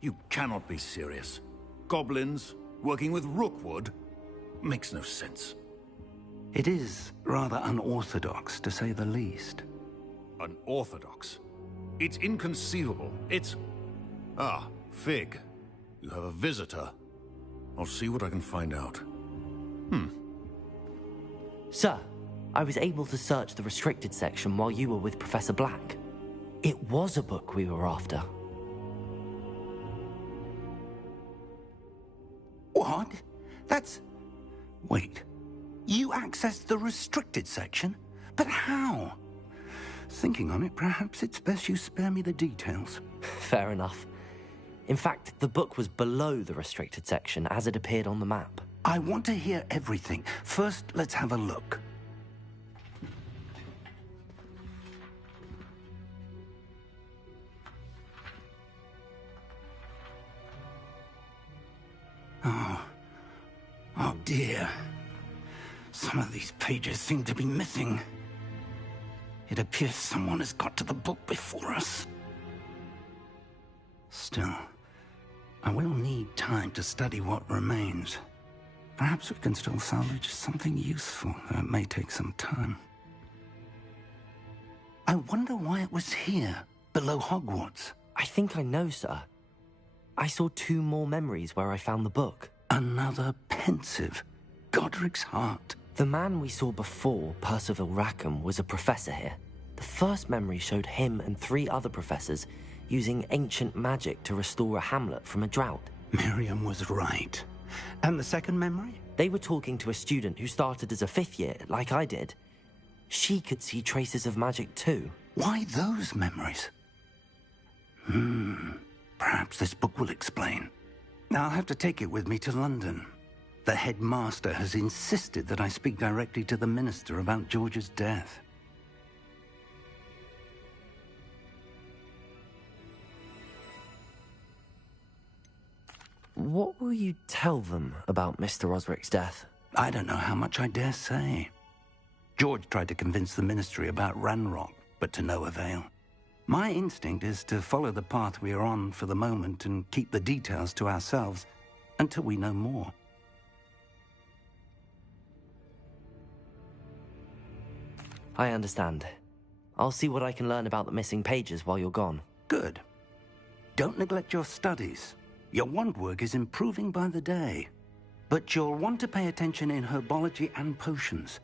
You cannot be serious. Goblins working with Rookwood? Makes no sense. It is rather unorthodox, to say the least. Unorthodox? It's inconceivable. It's... Ah, Fig. You have a visitor. I'll see what I can find out. Sir, I was able to search the restricted section while you were with Professor Black. It was a book we were after. What? That's... Wait. You accessed the restricted section? But how? Thinking on it, perhaps it's best you spare me the details. Fair enough. In fact, the book was below the restricted section as it appeared on the map. I want to hear everything. First, let's have a look. Oh dear. Some of these pages seem to be missing. It appears someone has got to the book before us. Still, I will need time to study what remains. Perhaps we can still salvage something useful, though it may take some time. I wonder why it was here, below Hogwarts. I think I know, sir. I saw 2 more memories where I found the book. Another pensive. Godric's heart. The man we saw before, Percival Rackham, was a professor here. The first memory showed him and 3 other professors using ancient magic to restore a hamlet from a drought. Miriam was right. And the second memory? They were talking to a student who started as a 5th year, like I did. She could see traces of magic too. Why those memories? Perhaps this book will explain. I'll have to take it with me to London. The headmaster has insisted that I speak directly to the minister about George's death. What will you tell them about Mr. Osric's death? I don't know how much I dare say. George tried to convince the ministry about Ranrock, but to no avail. My instinct is to follow the path we are on for the moment and keep the details to ourselves until we know more. I understand. I'll see what I can learn about the missing pages while you're gone. Good. Don't neglect your studies. Your wand work is improving by the day. But you'll want to pay attention in herbology and potions.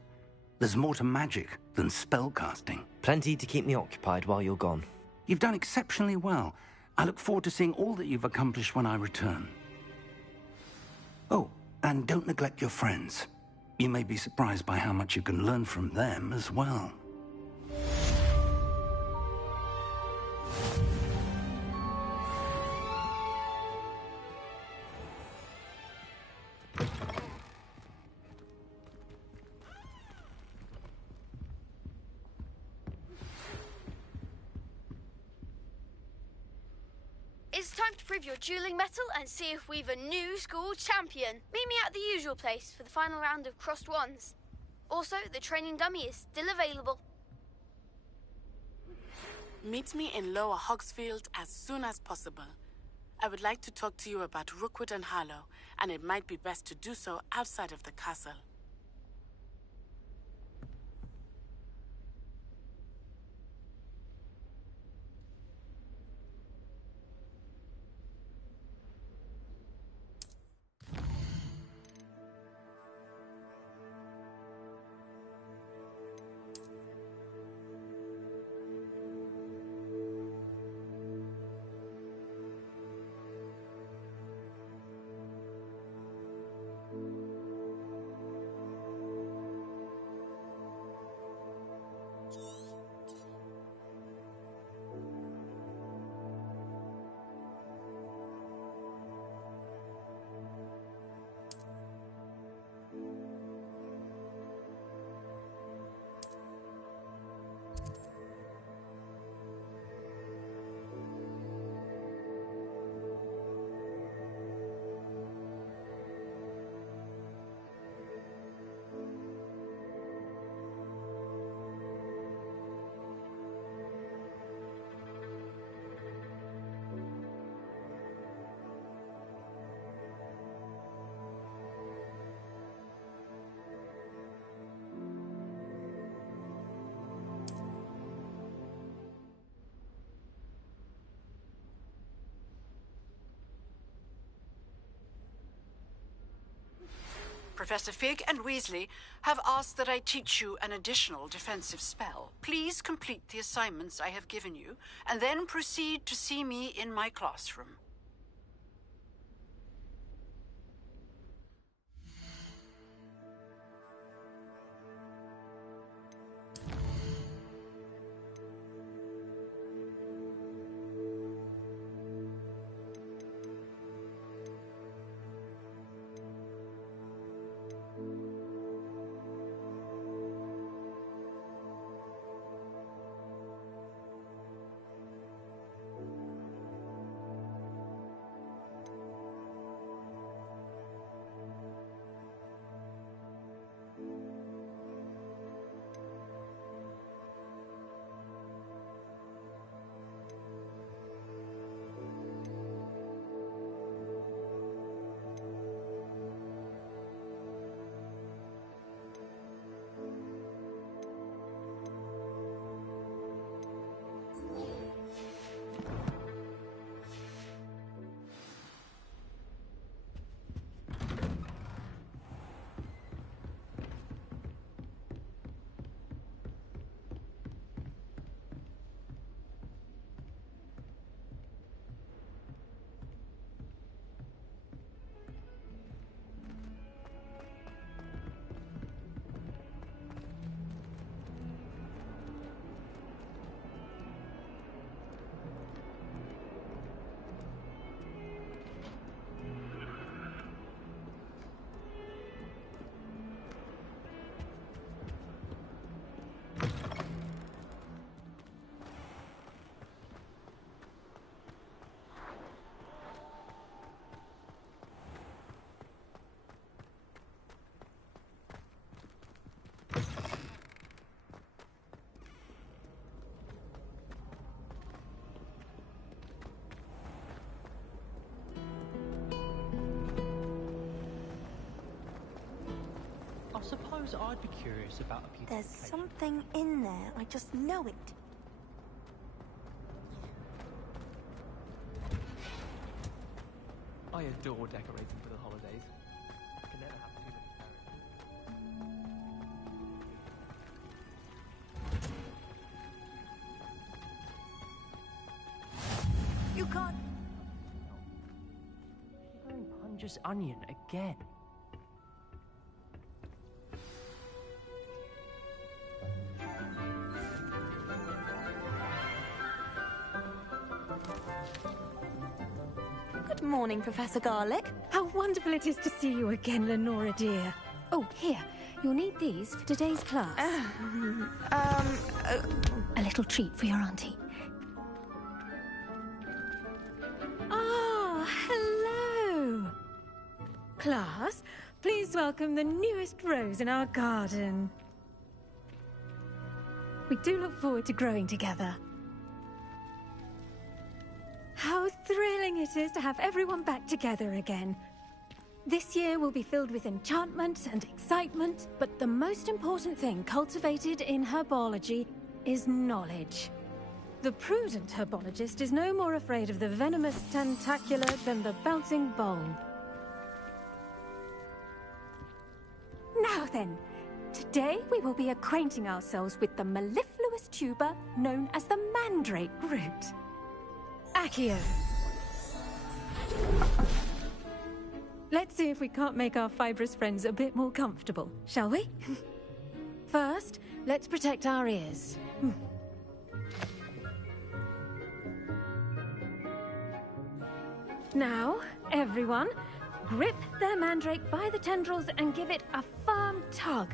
There's more to magic than spellcasting. Plenty to keep me occupied while you're gone. You've done exceptionally well. I look forward to seeing all that you've accomplished when I return. Oh, and don't neglect your friends. You may be surprised by how much you can learn from them as well. It's time to prove your dueling mettle and see if we've a new school champion. Meet me at the usual place for the final round of crossed wands. Also, the training dummy is still available. Meet me in Lower Hogsfield as soon as possible. I would like to talk to you about Rookwood and Harlow, and it might be best to do so outside of the castle. Professor Fig and Weasley have asked that I teach you an additional defensive spell. Please complete the assignments I have given you, and then proceed to see me in my classroom. I suppose I'd be curious about a beautification. There's something in there. I just know it. I adore decorating for the holidays. I can never have too many parents. You can't... You're going Punja's onion again. Good morning, Professor Garlick. How wonderful it is to see you again, Lenora dear. Oh, here. You'll need these for today's class. A little treat for your auntie. Ah, hello. Class, please welcome the newest rose in our garden. We do look forward to growing together. How thrilling it is to have everyone back together again. This year will be filled with enchantment and excitement, but the most important thing cultivated in herbology is knowledge. The prudent herbologist is no more afraid of the venomous tentacular than the bouncing bulb. Now then, today we will be acquainting ourselves with the mellifluous tuber known as the mandrake root. Accio. Let's see if we can't make our fibrous friends a bit more comfortable, shall we? First, let's protect our ears. Now, everyone, grip their mandrake by the tendrils and give it a firm tug.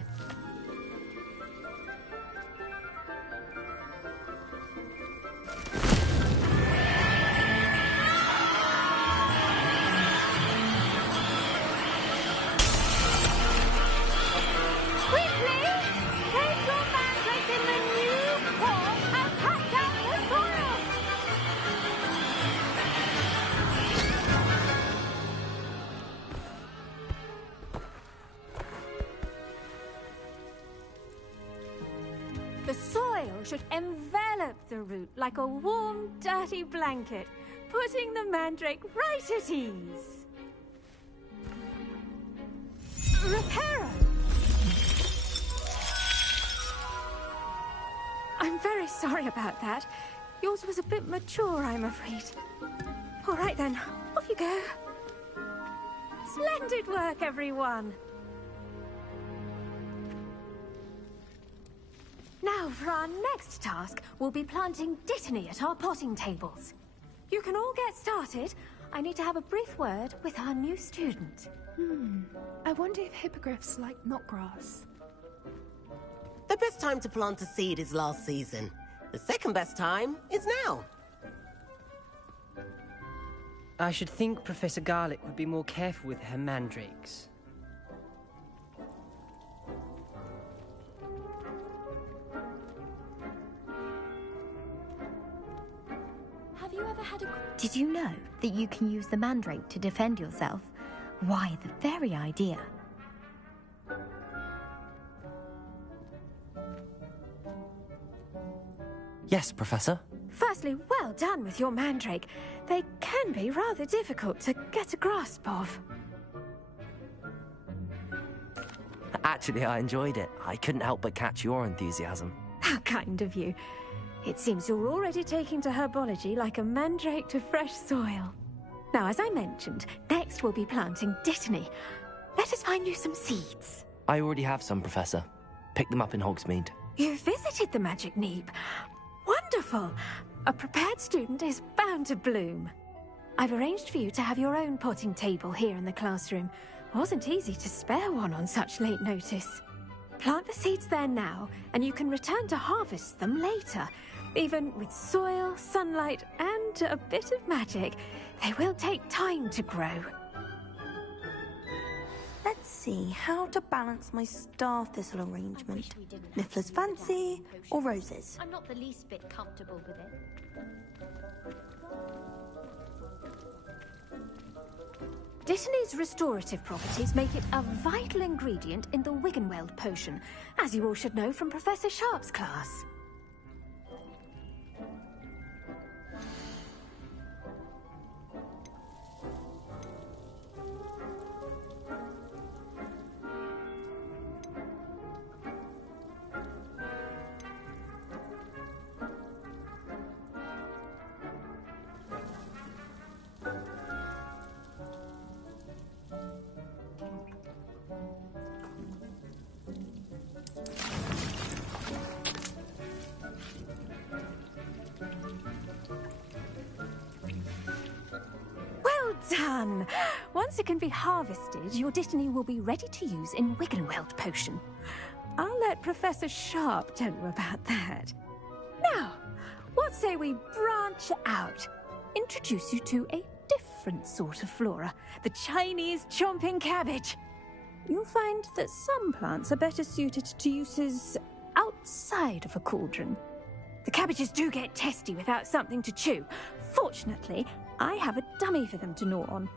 The soil should envelop the root like a warm, dirty blanket, putting the mandrake right at ease. Repair sorry about that. Yours was a bit mature, I'm afraid. All right then, off you go. Splendid work, everyone. Now, for our next task, we'll be planting dittany at our potting tables. You can all get started. I need to have a brief word with our new student. I wonder if hippogriffs like knotgrass. The best time to plant a seed is last season. The second best time is now. I should think Professor Garlick would be more careful with her mandrakes. Have you ever had a... Did you know that you can use the mandrake to defend yourself? Why, the very idea. Yes, Professor. Firstly, well done with your mandrake. They can be rather difficult to get a grasp of. Actually, I enjoyed it. I couldn't help but catch your enthusiasm. How kind of you. It seems you're already taking to herbology like a mandrake to fresh soil. Now, as I mentioned, next we'll be planting dittany. Let us find you some seeds. I already have some, Professor. Pick them up in Hogsmeade. You visited the Magic Neep. Wonderful! A prepared student is bound to bloom. I've arranged for you to have your own potting table here in the classroom. Wasn't easy to spare one on such late notice. Plant the seeds there now, and you can return to harvest them later. Even with soil, sunlight, and a bit of magic, they will take time to grow. Let's see how to balance my star thistle arrangement. Niffler's fancy or roses? I'm not the least bit comfortable with it. Dittany's restorative properties make it a vital ingredient in the Wiggenweld potion, as you all should know from Professor Sharp's class. Done! Once it can be harvested, your dittany will be ready to use in Wiggenweld potion. I'll let Professor Sharp tell you about that. Now, what say we branch out? Introduce you to a different sort of flora, the Chinese chomping cabbage. You'll find that some plants are better suited to uses outside of a cauldron. The cabbages do get testy without something to chew. Fortunately, I have a dummy for them to gnaw on.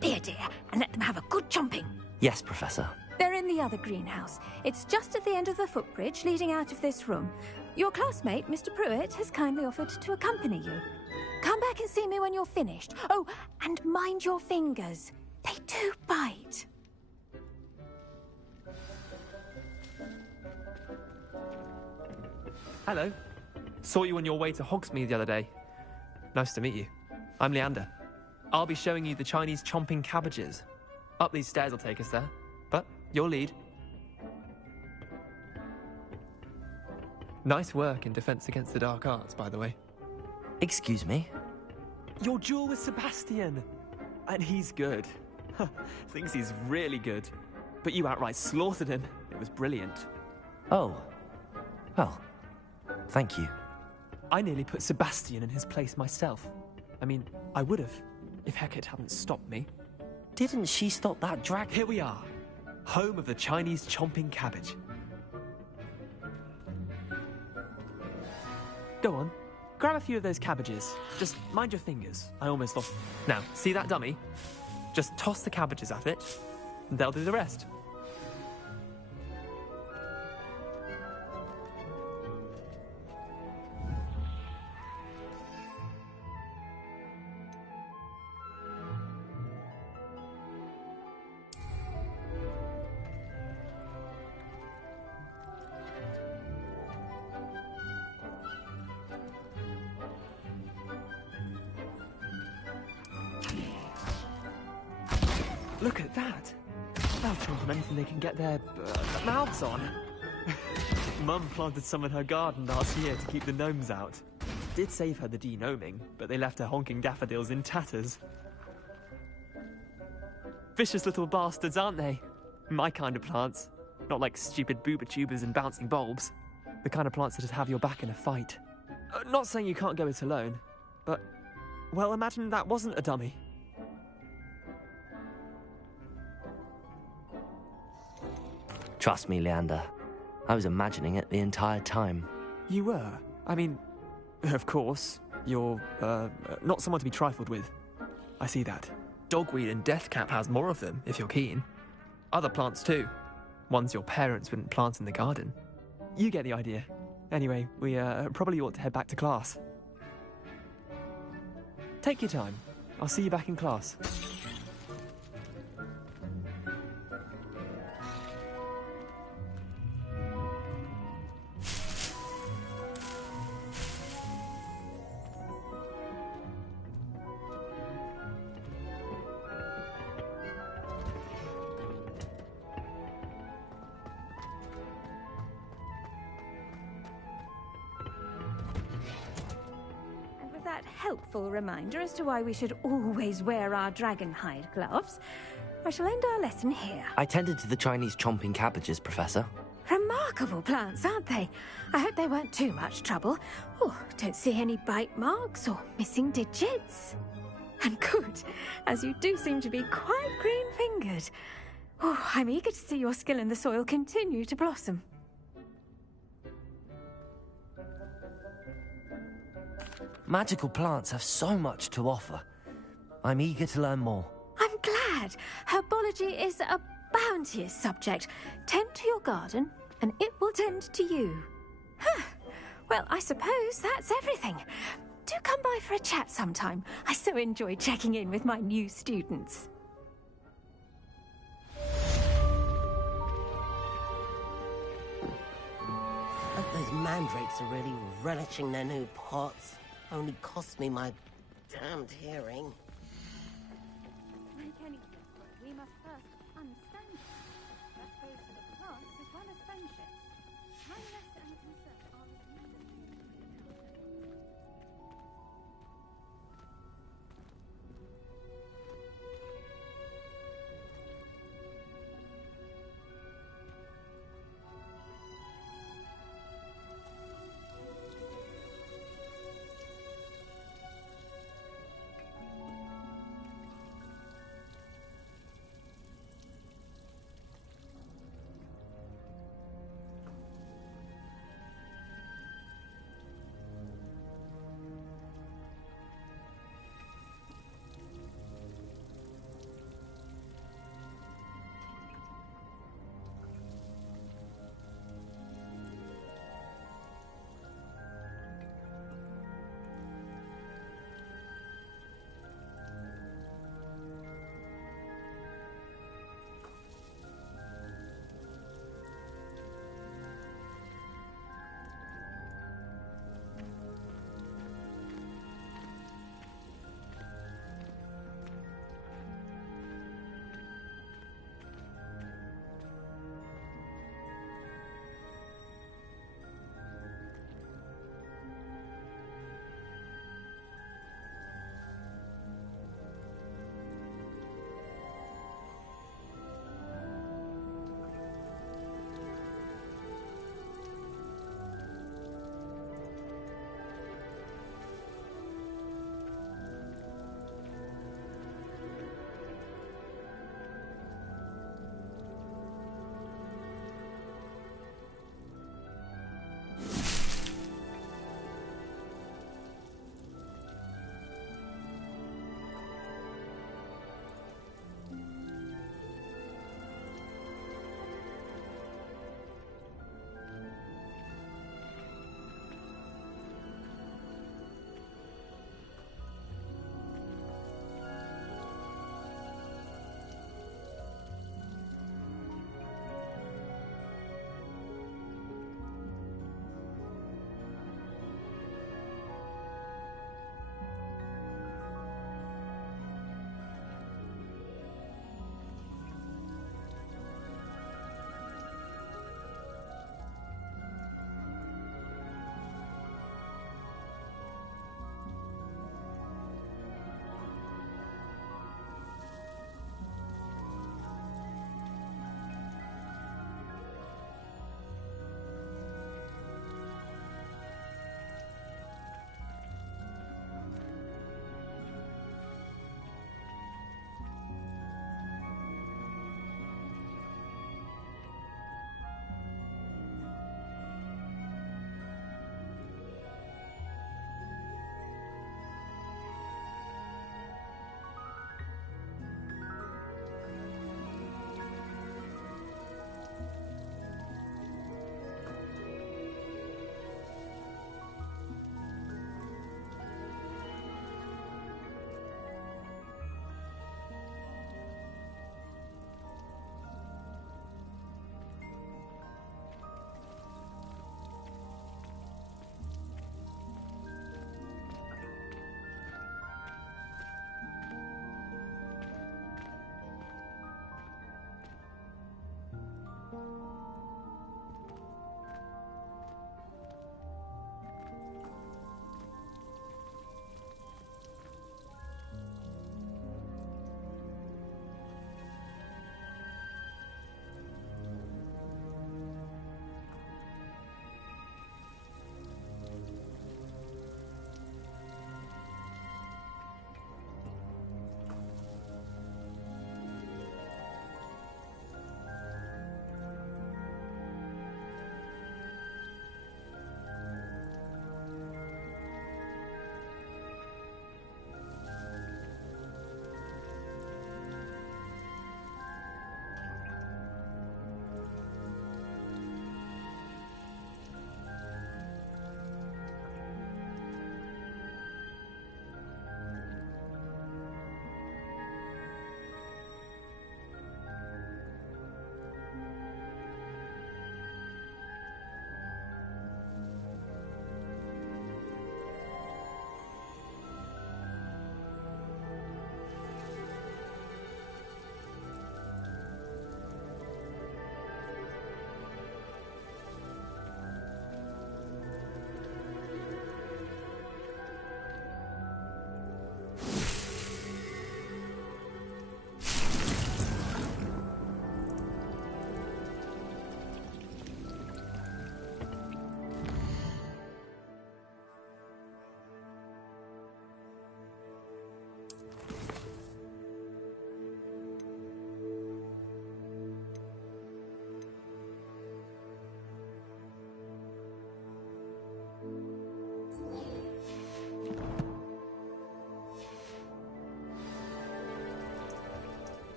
Be a dear and let them have a good chomping. Yes, Professor. They're in the other greenhouse. It's just at the end of the footbridge leading out of this room. Your classmate, Mr. Pruitt, has kindly offered to accompany you. Come back and see me when you're finished. Oh, and mind your fingers. They do bite. Hello. Saw you on your way to Hogsmeade the other day. Nice to meet you. I'm Leander. I'll be showing you the Chinese chomping cabbages. Up these stairs will take us there, but your lead. Nice work in Defense Against the Dark Arts, by the way. Excuse me? Your duel with Sebastian! And he's good. Thinks he's really good. But you outright slaughtered him. It was brilliant. Oh. Well, thank you. I nearly put Sebastian in his place myself. I mean, I would have, if Hecate hadn't stopped me. Didn't she stop that drag? Here we are, home of the Chinese chomping cabbage. Go on, grab a few of those cabbages. Just mind your fingers. I almost lost. Now, see that dummy? Just toss the cabbages at it, and they'll do the rest. Look at that. They'll chomp on anything they can get their mouths on. Mum planted some in her garden last year to keep the gnomes out. Did save her the de-gnoming, but they left her honking daffodils in tatters. Vicious little bastards, aren't they? My kind of plants. Not like stupid booba tubers and bouncing bulbs. The kind of plants that'd have your back in a fight. Not saying you can't go it alone, but, well, imagine that wasn't a dummy. Trust me, Leander. I was imagining it the entire time. You were? I mean, of course, you're, not someone to be trifled with. I see that. Dogweed and deathcap has more of them, if you're keen. Other plants too. Ones your parents wouldn't plant in the garden. You get the idea. Anyway, we probably ought to head back to class. Take your time. I'll see you back in class. Helpful reminder as to why we should always wear our dragon hide gloves, I shall end our lesson here. I tended to the Chinese chomping cabbages, Professor. Remarkable plants, aren't they? I hope they weren't too much trouble. Oh, don't see any bite marks or missing digits. And good, as you do seem to be quite green-fingered. Oh, I'm eager to see your skill in the soil continue to blossom. Magical plants have so much to offer. I'm eager to learn more. I'm glad. Herbology is a bounteous subject. Tend to your garden, and it will tend to you. Huh. Well, I suppose that's everything. Do come by for a chat sometime. I so enjoy checking in with my new students. Hope those mandrakes are really relishing their new pots. Only cost me my damned hearing. Like anything, we must first understand it. That goes for the plants as well as friendships. Kindness and concern are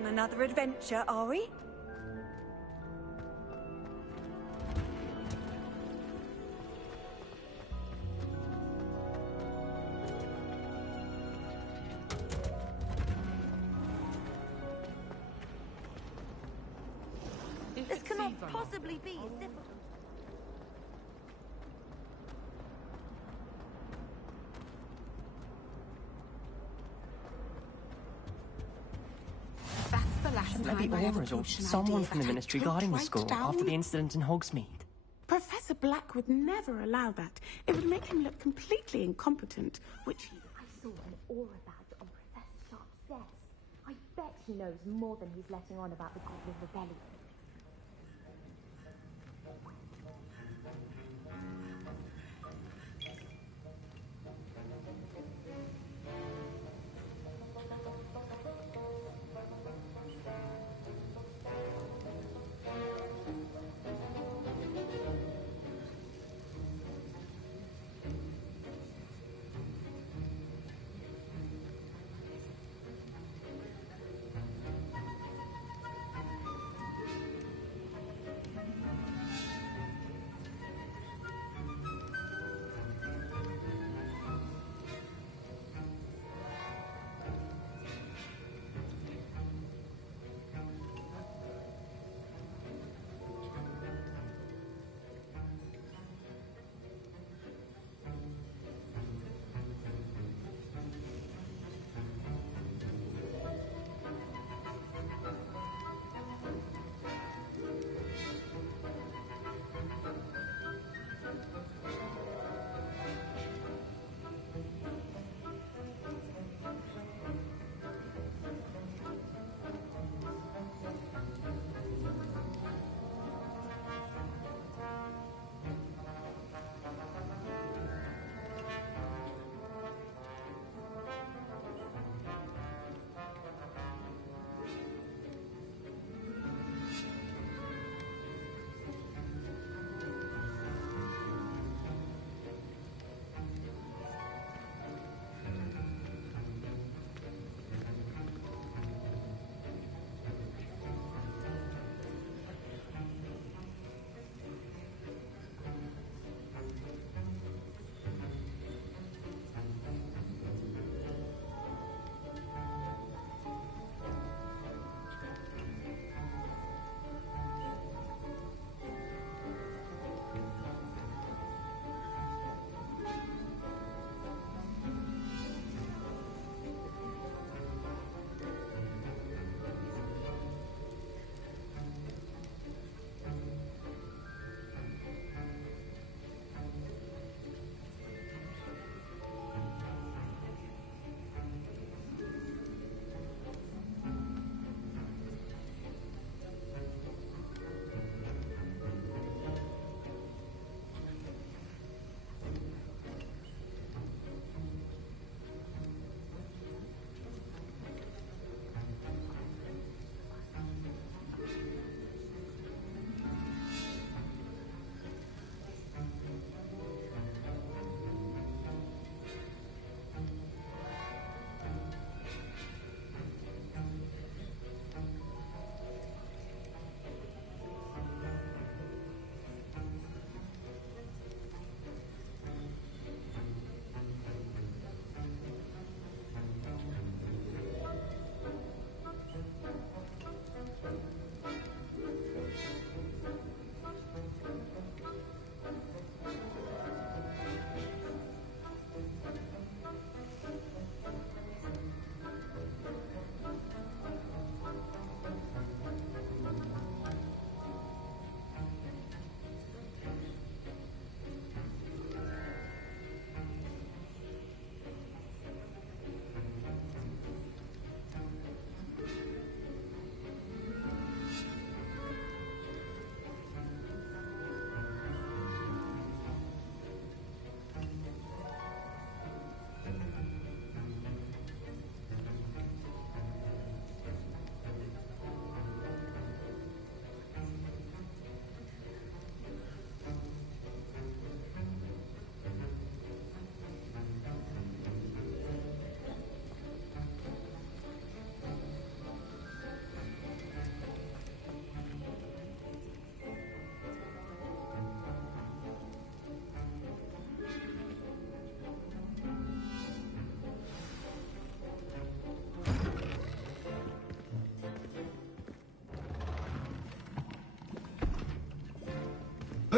on another adventure, are we? This cannot possibly be as difficult. That's the last Shouldn't there time be I ever Aurors or coached an someone idea from the that I Ministry choked guarding the right school down? after the incident in Hogsmeade? Professor Black would never allow that. It would make him look completely incompetent, which he... I saw an aura badge on Professor Sharp's desk. I bet he knows more than he's letting on about the Goblin Rebellion.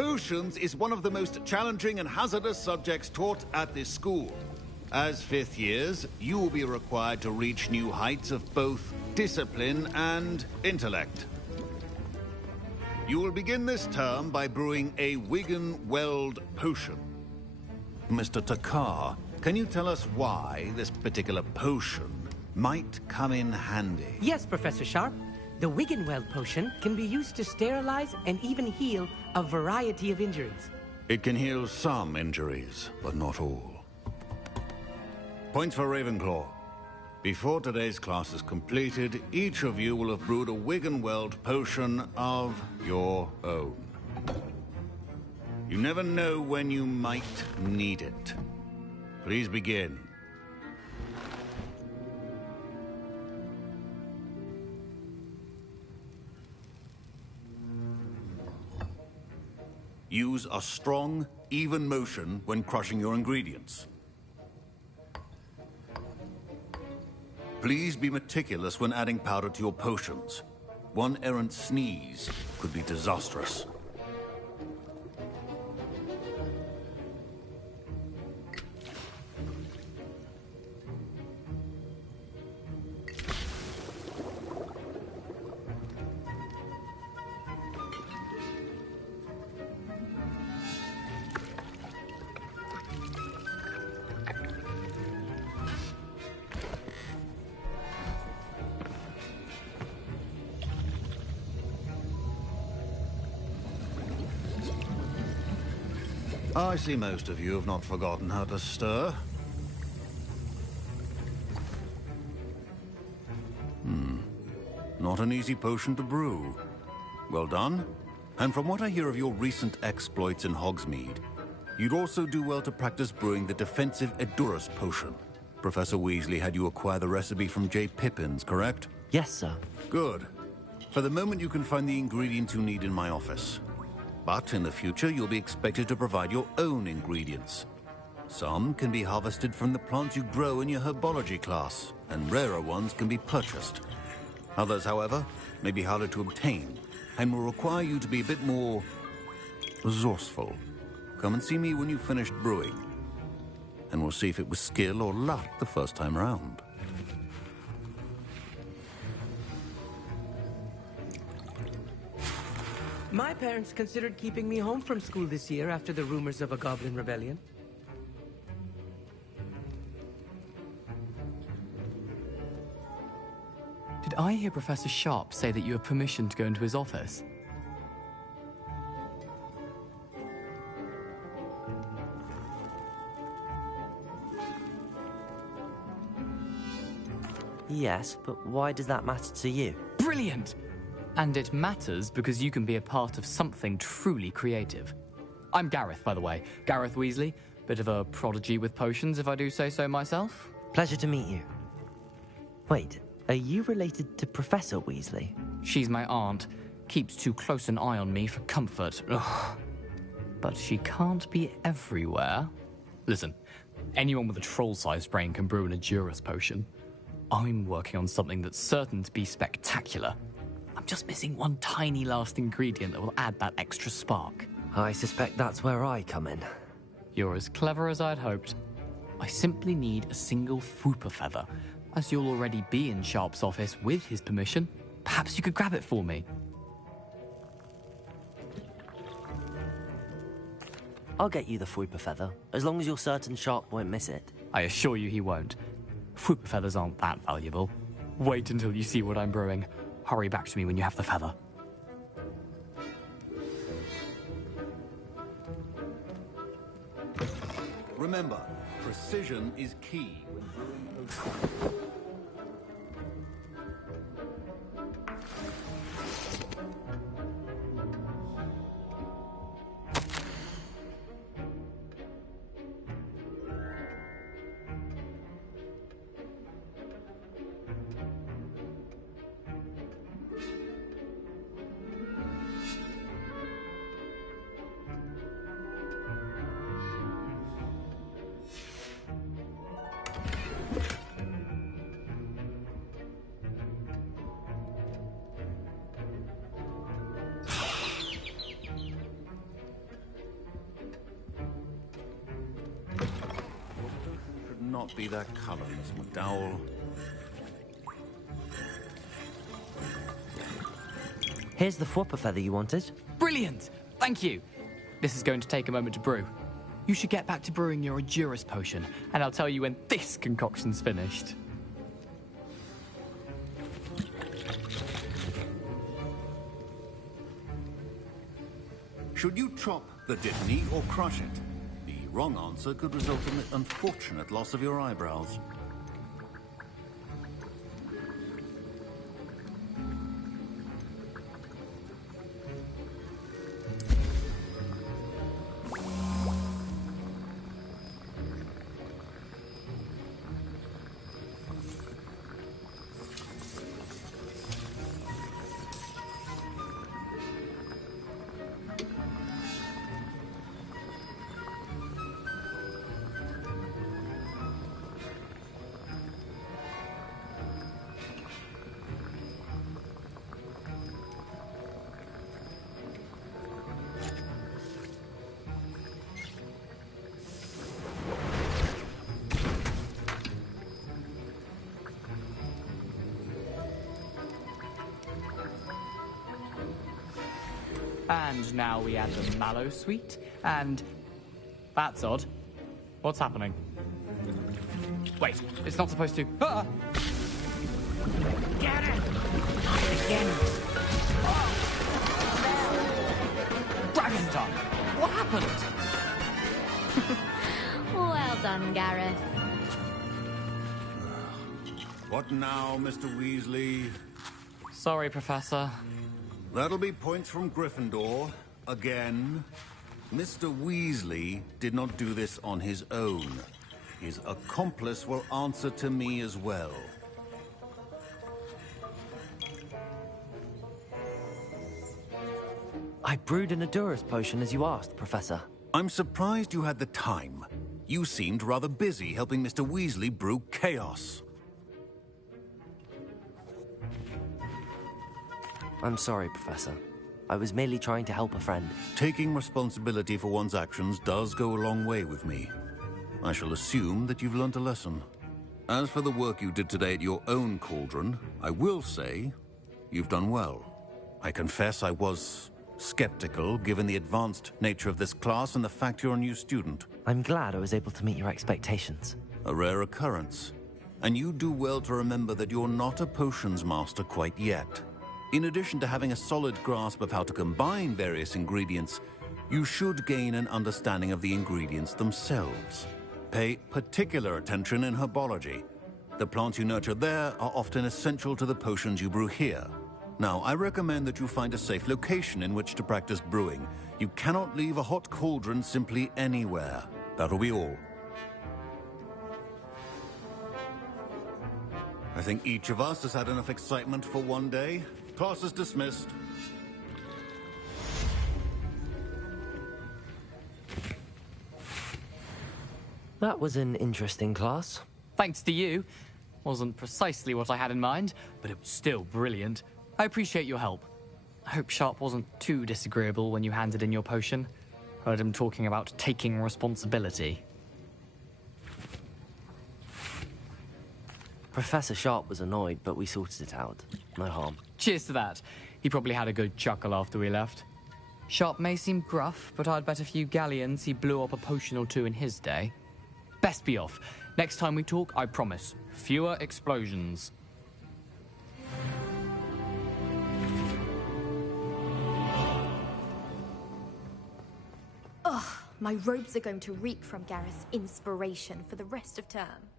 Potions is one of the most challenging and hazardous subjects taught at this school. As fifth years, you will be required to reach new heights of both discipline and intellect. You will begin this term by brewing a Wigan-Weld potion. Mr. Takar, can you tell us why this particular potion might come in handy? Yes, Professor Sharp. The Wigan-Weld potion can be used to sterilize and even heal a variety of injuries. It can heal some injuries, but not all. Points for Ravenclaw. Before today's class is completed, each of you will have brewed a Wigan-Weld potion of your own. You never know when you might need it. Please begin. Use a strong, even motion when crushing your ingredients. Please be meticulous when adding powder to your potions. One errant sneeze could be disastrous. I see most of you have not forgotten how to stir. Not an easy potion to brew. Well done. And from what I hear of your recent exploits in Hogsmeade, you'd also do well to practice brewing the defensive Edurus potion. Professor Weasley had you acquire the recipe from J. Pippin's, correct? Yes, sir. Good. For the moment, you can find the ingredients you need in my office. But in the future, you'll be expected to provide your own ingredients. Some can be harvested from the plants you grow in your herbology class, and rarer ones can be purchased. Others, however, may be harder to obtain, and will require you to be a bit more resourceful. Come and see me when you've finished brewing, and we'll see if it was skill or luck the first time round. My parents considered keeping me home from school this year after the rumors of a goblin rebellion. Did I hear Professor Sharp say that you have permission to go into his office? Yes, but why does that matter to you? Brilliant! And it matters because you can be a part of something truly creative. I'm Gareth, by the way. Gareth Weasley. Bit of a prodigy with potions, if I do say so myself. Pleasure to meet you. Wait, are you related to Professor Weasley? She's my aunt. Keeps too close an eye on me for comfort. Ugh. But she can't be everywhere. Listen, anyone with a troll-sized brain can brew an Edurus potion. I'm working on something that's certain to be spectacular. I'm just missing one tiny last ingredient that will add that extra spark. I suspect that's where I come in. You're as clever as I'd hoped. I simply need a single Fwooper feather. As you'll already be in Sharp's office with his permission, perhaps you could grab it for me. I'll get you the Fwooper feather, as long as you're certain Sharp won't miss it. I assure you he won't. Fwooper feathers aren't that valuable. Wait until you see what I'm brewing. Hurry back to me when you have the feather. Remember, precision is key when brewing potions. not be that color, Miss McDowell. Here's the whopper feather you wanted. Brilliant! Thank you. This is going to take a moment to brew. You should get back to brewing your Adurus potion, and I'll tell you when this concoction's finished. Should you chop the Dittany or crush it? The wrong answer could result in the unfortunate loss of your eyebrows. And now we add the mallow sweet, and... That's odd. What's happening? Wait, it's not supposed to... Ah! Get it! Again. Dragon tongue! What happened? Well done, Gareth. What now, Mr. Weasley? Sorry, Professor. That'll be points from Gryffindor. Again. Mr. Weasley did not do this on his own. His accomplice will answer to me as well. I brewed an Adurus potion as you asked, Professor. I'm surprised you had the time. You seemed rather busy helping Mr. Weasley brew chaos. I'm sorry, Professor. I was merely trying to help a friend. Taking responsibility for one's actions does go a long way with me. I shall assume that you've learnt a lesson. As for the work you did today at your own cauldron, I will say you've done well. I confess I was skeptical, given the advanced nature of this class and the fact you're a new student. I'm glad I was able to meet your expectations. A rare occurrence. And you do well to remember that you're not a potions master quite yet. In addition to having a solid grasp of how to combine various ingredients, you should gain an understanding of the ingredients themselves. Pay particular attention in herbology. The plants you nurture there are often essential to the potions you brew here. Now, I recommend that you find a safe location in which to practice brewing. You cannot leave a hot cauldron simply anywhere. That'll be all. I think each of us has had enough excitement for one day. Class is dismissed. That was an interesting class. Thanks to you. Wasn't precisely what I had in mind, but it was still brilliant. I appreciate your help. I hope Sharp wasn't too disagreeable when you handed in your potion. Heard him talking about taking responsibility. Professor Sharp was annoyed, but we sorted it out. No harm. Cheers to that. He probably had a good chuckle after we left. Sharp may seem gruff, but I'd bet a few galleons he blew up a potion or two in his day. Best be off. Next time we talk, I promise, fewer explosions. Ugh, my robes are going to reek from Gareth's inspiration for the rest of term.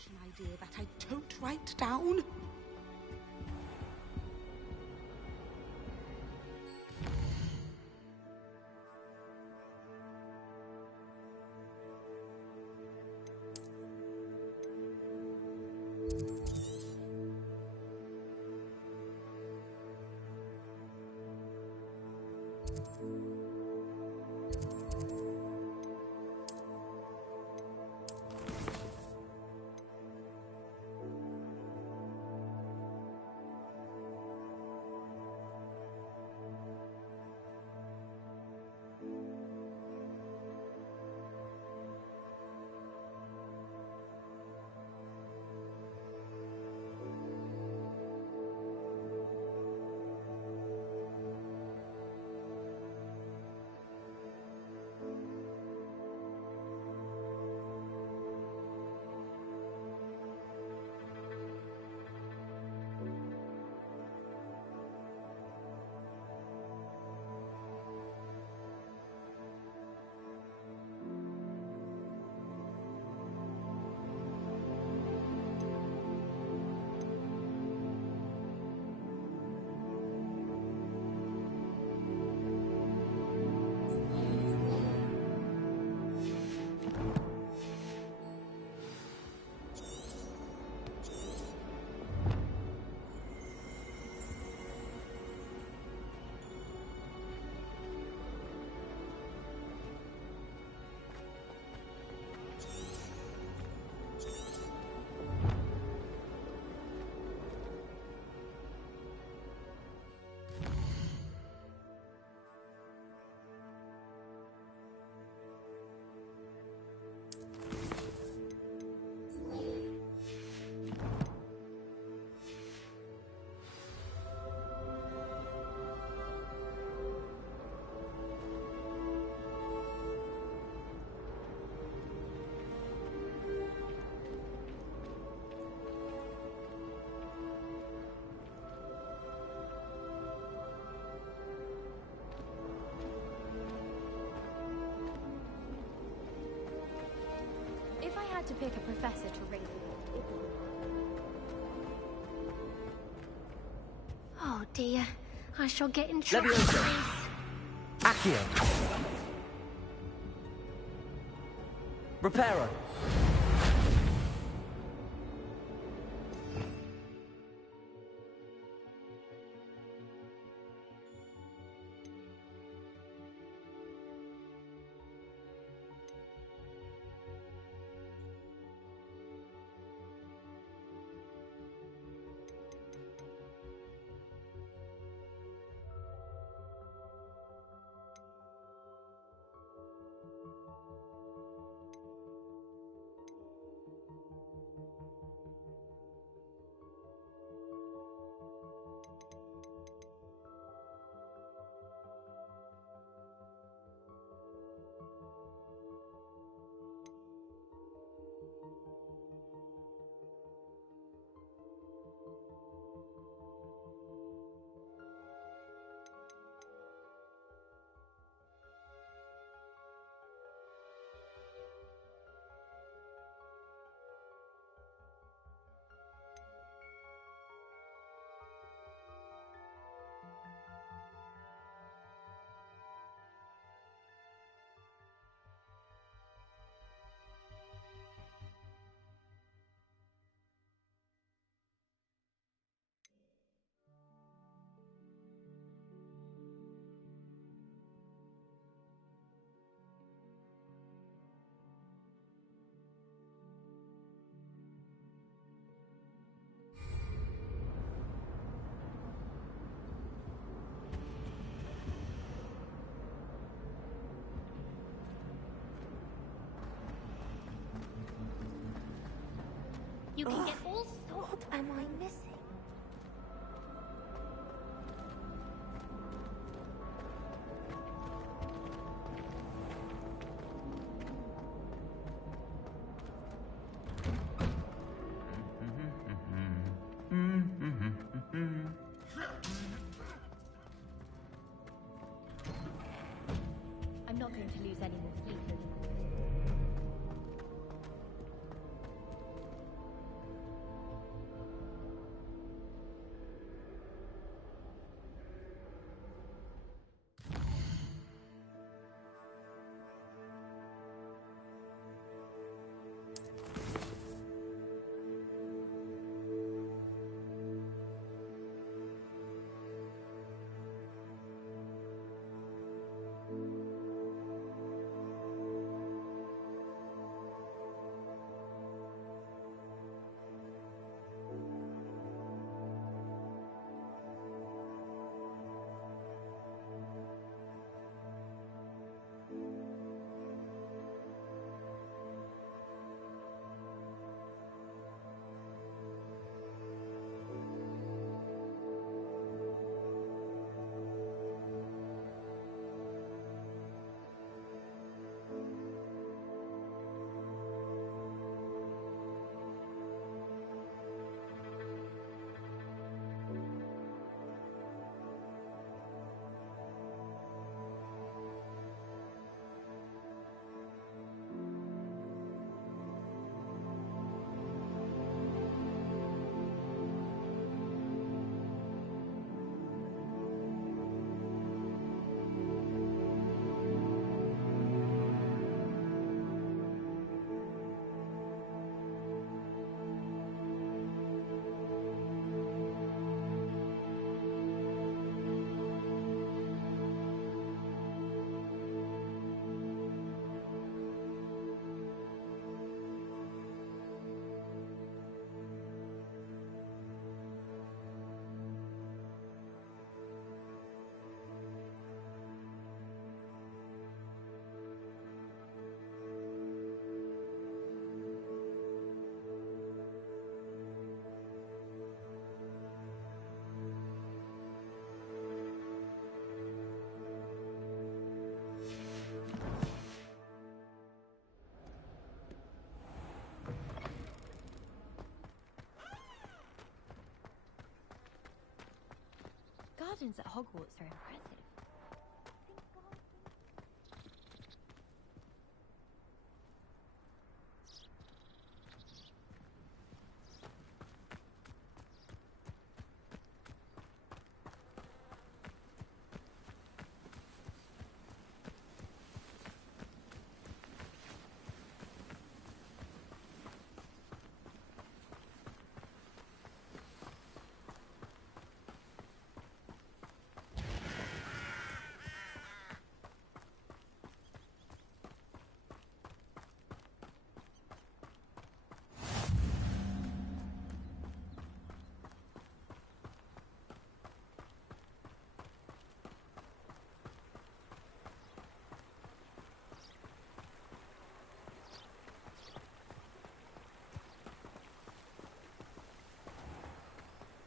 Such an idea that I don't write down. If I had to pick a professor to ring for, it would... Oh dear, I shall get in trouble. Accio. Reparo. You can get all sorts. What am I missing? I'm not going to lose any more sleep over gardens at Hogwarts are impressive.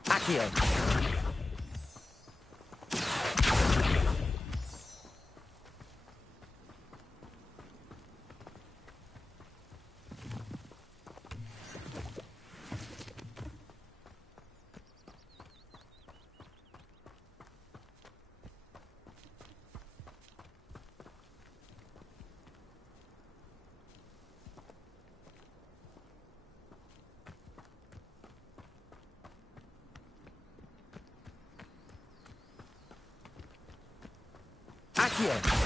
Accio. Accio.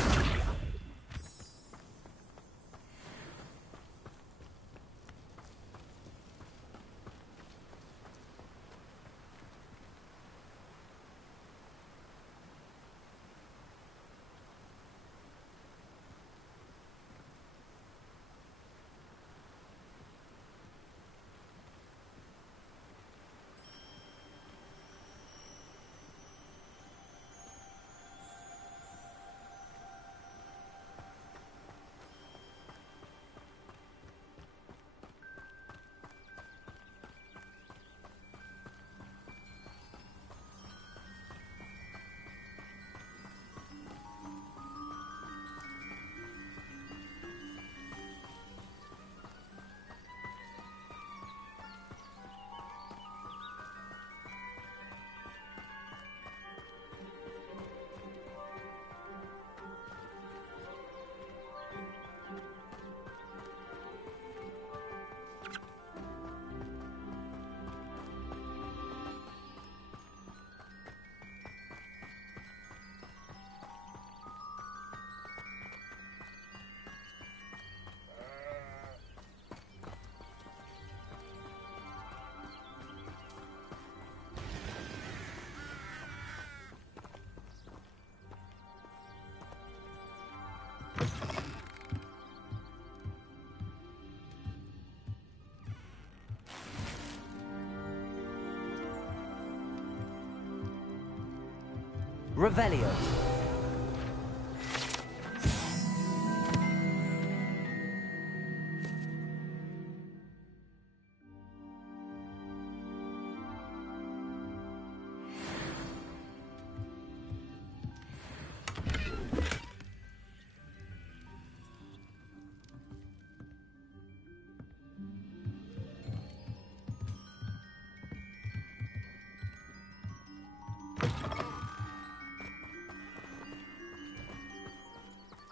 Revelio.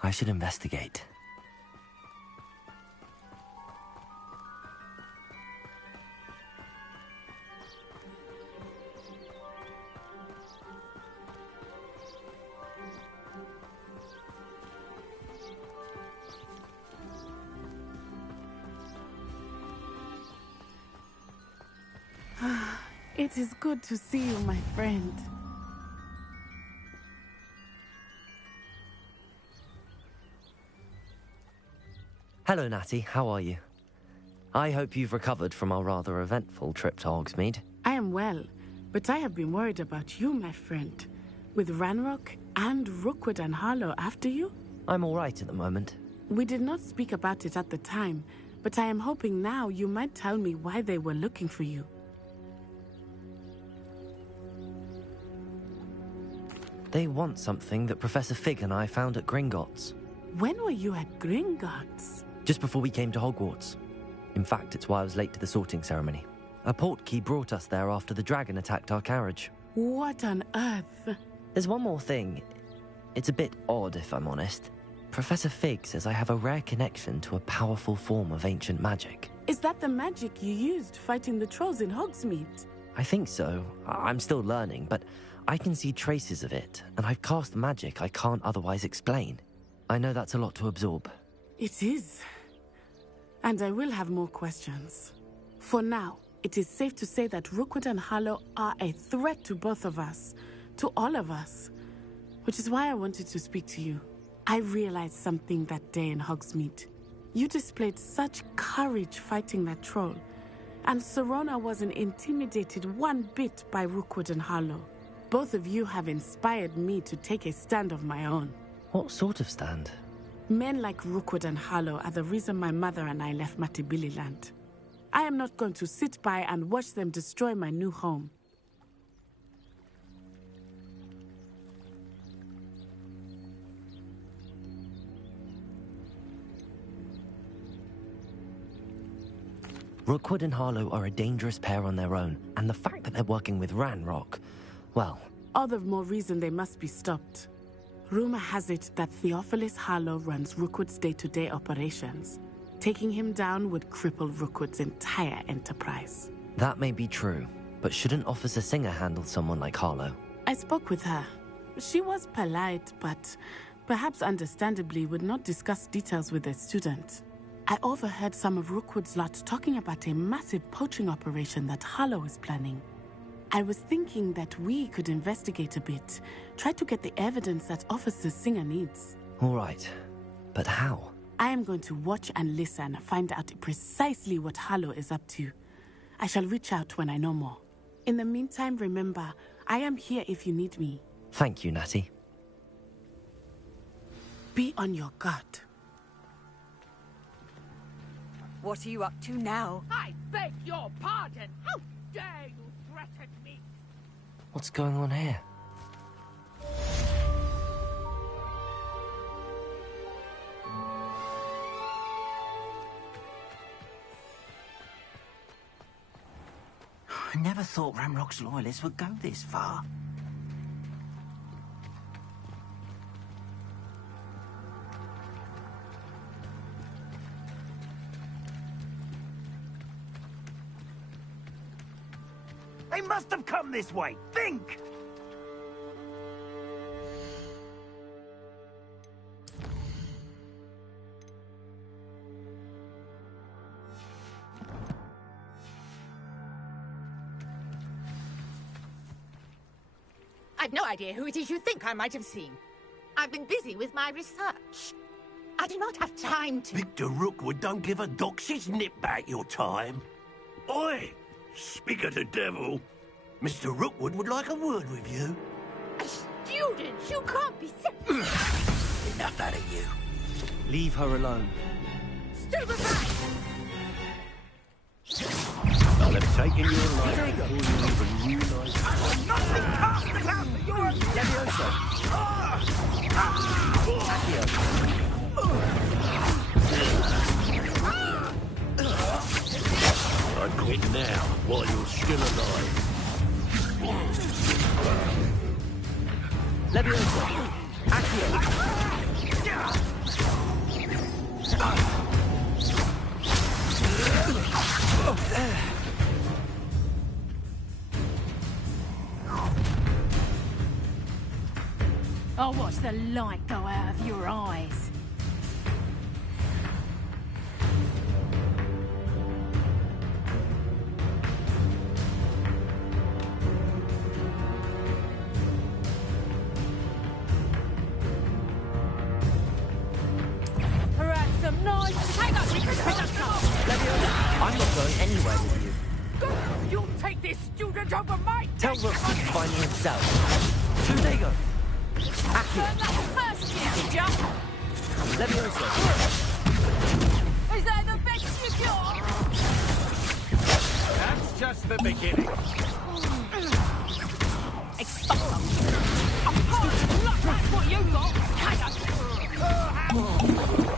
I should investigate. It is good to see you, my friend. Hello, Natty. How are you? I hope you've recovered from our rather eventful trip to Hogsmeade. I am well, but I have been worried about you, my friend. With Ranrock and Rookwood and Harlow after you? I'm all right at the moment. We did not speak about it at the time, but I am hoping now you might tell me why they were looking for you. They want something that Professor Fig and I found at Gringotts. When were you at Gringotts? Just before we came to Hogwarts. In fact, it's why I was late to the sorting ceremony. A portkey brought us there after the dragon attacked our carriage. What on earth? There's one more thing. It's a bit odd, if I'm honest. Professor Fig says I have a rare connection to a powerful form of ancient magic. Is that the magic you used fighting the trolls in Hogsmeade? I think so. I'm still learning, but I can see traces of it, and I've cast magic I can't otherwise explain. I know that's a lot to absorb. It is. And I will have more questions. For now, it is safe to say that Rookwood and Harlow are a threat to both of us, to all of us. Which is why I wanted to speak to you. I realized something that day in Hogsmeade. You displayed such courage fighting that troll, and Serona wasn't intimidated one bit by Rookwood and Harlow. Both of you have inspired me to take a stand of my own. What sort of stand? Men like Rookwood and Harlow are the reason my mother and I left Matibili land. I am not going to sit by and watch them destroy my new home. Rookwood and Harlow are a dangerous pair on their own, and the fact that they're working with Ranrock, well... All the more reason they must be stopped. Rumor has it that Theophilus Harlow runs Rookwood's day-to-day operations. Taking him down would cripple Rookwood's entire enterprise. That may be true, but shouldn't Officer Singer handle someone like Harlow? I spoke with her. She was polite, but perhaps understandably would not discuss details with a student. I overheard some of Rookwood's lot talking about a massive poaching operation that Harlow is planning. I was thinking that we could investigate a bit, try to get the evidence that Officer Singer needs. All right, but how? I am going to watch and listen, find out precisely what Harlow is up to. I shall reach out when I know more. In the meantime, remember, I am here if you need me. Thank you, Natty. Be on your guard. What are you up to now? I beg your pardon! How dare you threaten me? What's going on here? I never thought Ranrock's loyalists would go this far. They must have come this way. Think! I've no idea who it is you think I might have seen. I've been busy with my research. I do not have time to... Victor Rookwood don't give a doxy's nip back your time. Oi! Speak of the devil. Mr. Rookwood would like a word with you. A student? You can't be... Enough out of you. Leave her alone. Stupefy! I'll have taken your life before you even realise... I want nothing cast about that you're a... Levioso! I quit now, while you're still alive. Levioso! Accio! I'll watch the light go out of your eyes. Ransom, nice! Hang on, we can pick up some! Levioso, I'm not going anywhere with you. You'll take this student over my... Tell Rook to find me himself. Tudego! Accio! Learn that first, ninja! Levioso! Is that the best you got? That's just the beginning. Expulsum! That's what you got!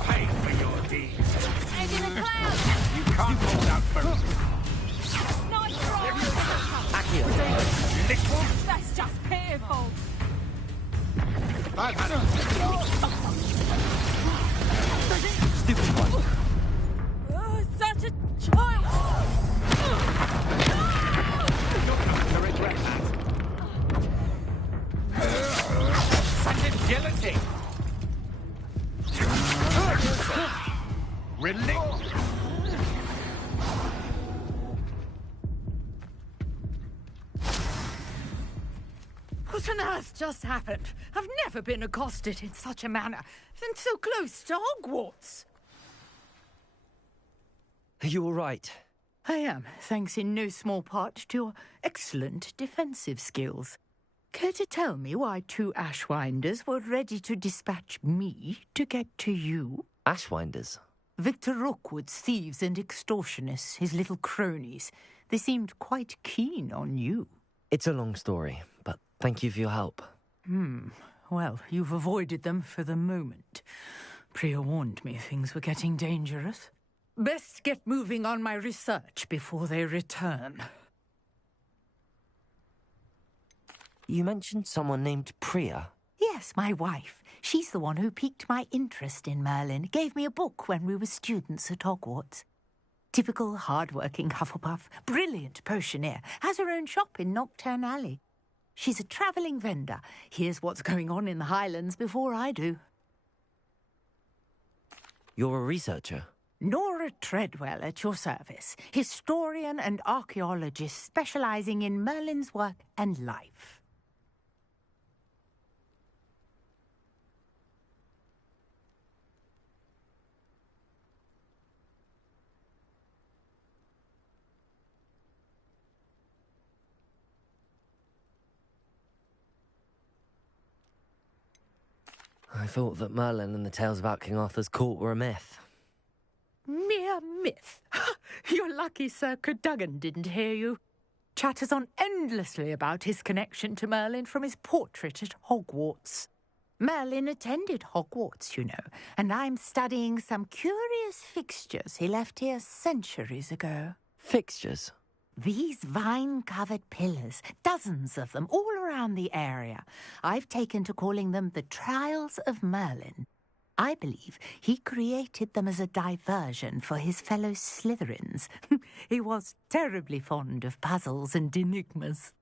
Pay for your deeds. Head in a cloud! You can't hold out for... Nice try! Accio! Little... That's I've had it. Stupid one. Oh, such a child! You're going to regret that. Such agility! Really? What on earth just happened? I've never been accosted in such a manner, and so close to Hogwarts. Are you all right? I am, thanks in no small part to your excellent defensive skills. Care to tell me why 2 Ashwinders were ready to dispatch me to get to you? Ashwinders? Victor Rookwood's thieves and extortionists, his little cronies. They seemed quite keen on you. It's a long story, but thank you for your help. Well, you've avoided them for the moment. Priya warned me things were getting dangerous. Best get moving on my research before they return. You mentioned someone named Priya. Yes, my wife. She's the one who piqued my interest in Merlin. Gave me a book when we were students at Hogwarts. Typical hard-working Hufflepuff, brilliant potioneer, has her own shop in Knockturn Alley. She's a travelling vendor. Hears what's going on in the Highlands before I do. You're a researcher? Nora Treadwell at your service. Historian and archaeologist specialising in Merlin's work and life. I thought that Merlin and the tales about King Arthur's court were a myth. Mere myth. You're lucky Sir Cadogan didn't hear you. Chatters on endlessly about his connection to Merlin from his portrait at Hogwarts. Merlin attended Hogwarts, you know, and I'm studying some curious fixtures he left here centuries ago. Fixtures? These vine-covered pillars, dozens of them, all around the area. I've taken to calling them the Trials of Merlin. I believe he created them as a diversion for his fellow Slytherins. He was terribly fond of puzzles and enigmas.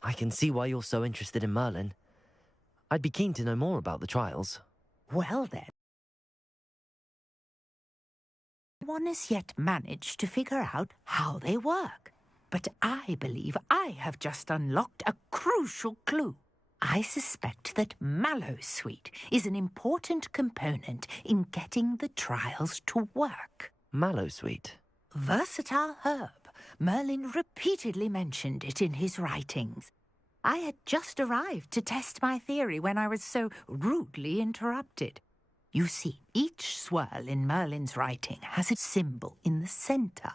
I can see why you're so interested in Merlin. I'd be keen to know more about the trials. Well then. No one has yet managed to figure out how they work. But I believe I have just unlocked a crucial clue. I suspect that Mallowsweet is an important component in getting the trials to work. Mallowsweet? Versatile herb. Merlin repeatedly mentioned it in his writings. I had just arrived to test my theory when I was so rudely interrupted. You see, each swirl in Merlin's writing has a symbol in the centre.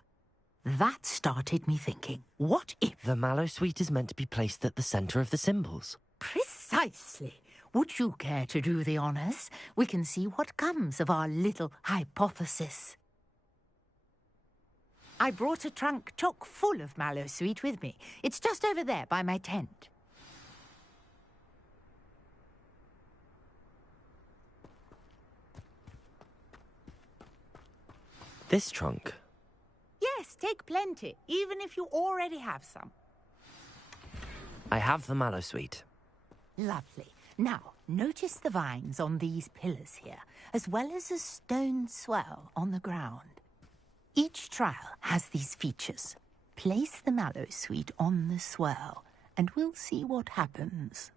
That started me thinking, what if... The Mallowsweet is meant to be placed at the centre of the symbols. Precisely. Would you care to do the honours? We can see what comes of our little hypothesis. I brought a trunk chock full of Mallowsweet with me. It's just over there by my tent. This trunk? Yes, take plenty, even if you already have some. I have the Mallowsweet. Lovely. Now, notice the vines on these pillars here, as well as a stone swell on the ground. Each trial has these features. Place the Mallowsweet on the swell, and we'll see what happens.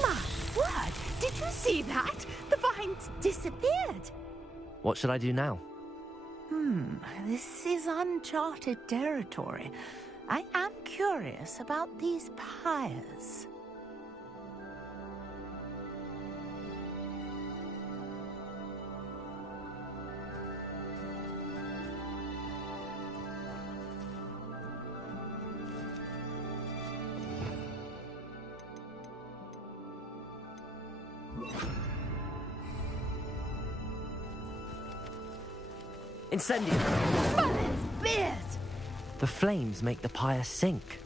My word! Did you see that? The vines disappeared. What should I do now? This is uncharted territory. I am curious about these pyres. Incendio! Merlin's beard! The flames make the pyre sink.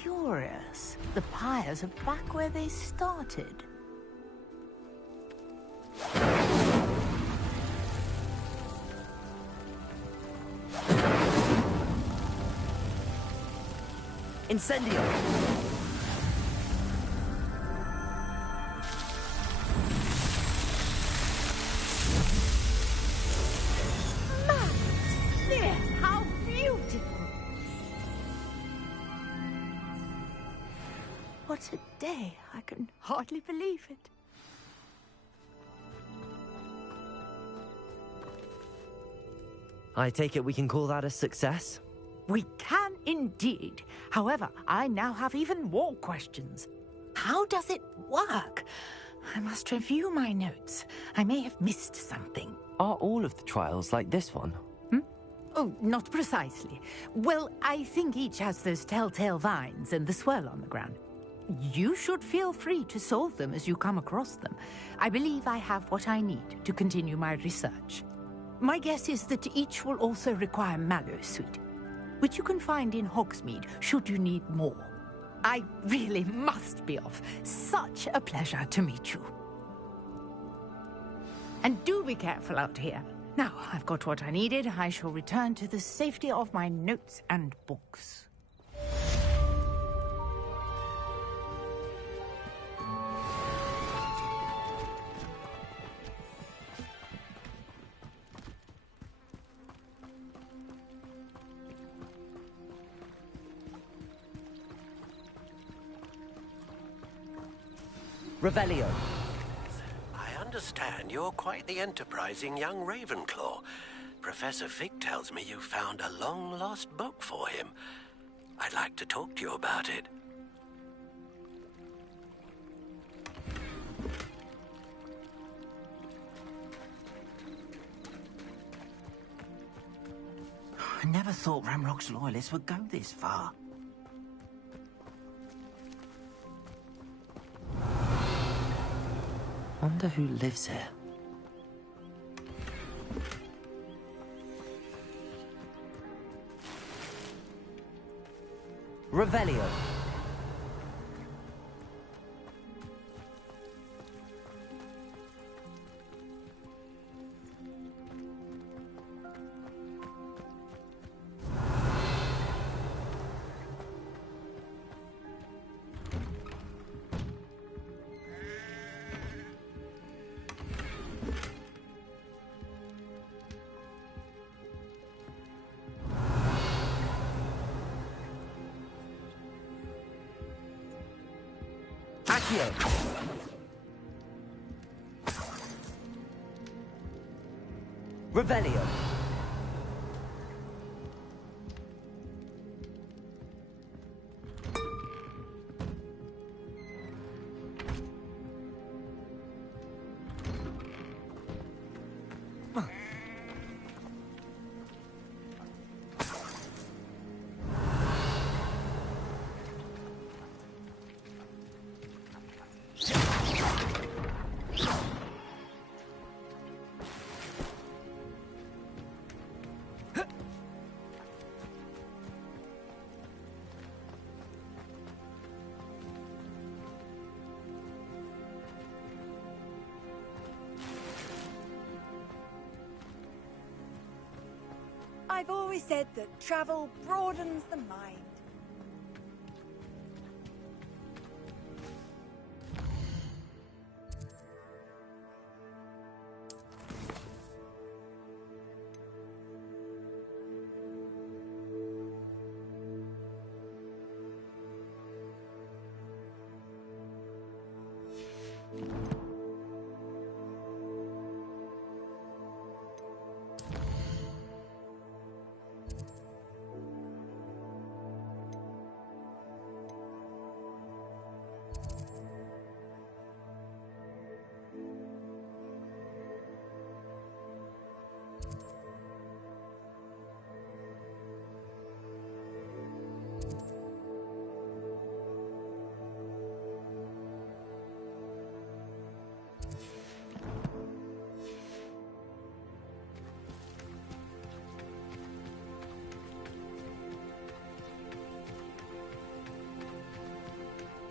Curious. The pyres are back where they started. Incendio! There, how beautiful! What a day. I can hardly believe it. I take it we can call that a success? We can indeed. However, I now have even more questions. How does it work? I must review my notes. I may have missed something. Are all of the trials like this one? Oh, not precisely. Well, I think each has those telltale vines and the swirl on the ground. You should feel free to solve them as you come across them. I believe I have what I need to continue my research. My guess is that each will also require mallow sweet, which you can find in Hogsmeade should you need more. I really must be off. Such a pleasure to meet you. And do be careful out here. Now, I've got what I needed. I shall return to the safety of my notes and books. Revelio. I understand you're quite the enterprising young Ravenclaw. Professor Fig tells me you found a long-lost book for him. I'd like to talk to you about it. I never thought Ramrock's loyalists would go this far. Wonder who lives here. Revelio. Accio. Revelio. I've always said that travel broadens the mind.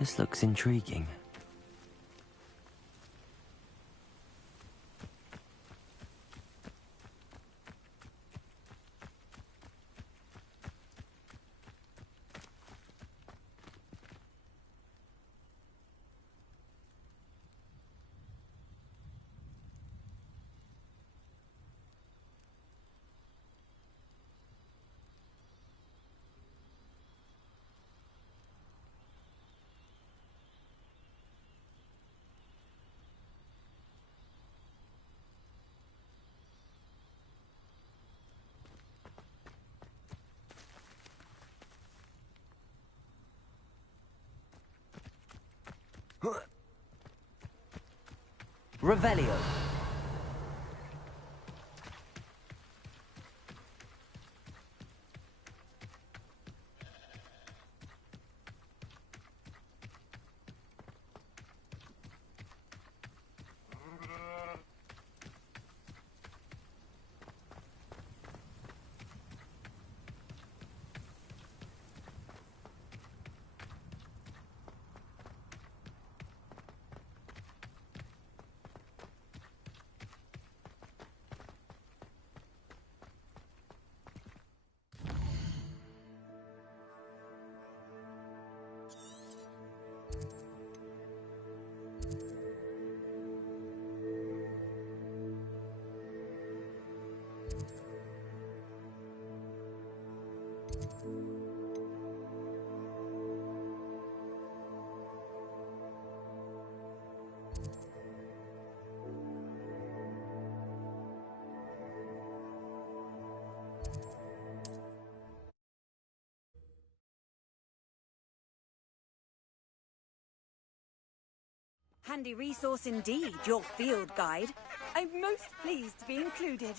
This looks intriguing. Revelio. Handy resource indeed, your field guide. I'm most pleased to be included.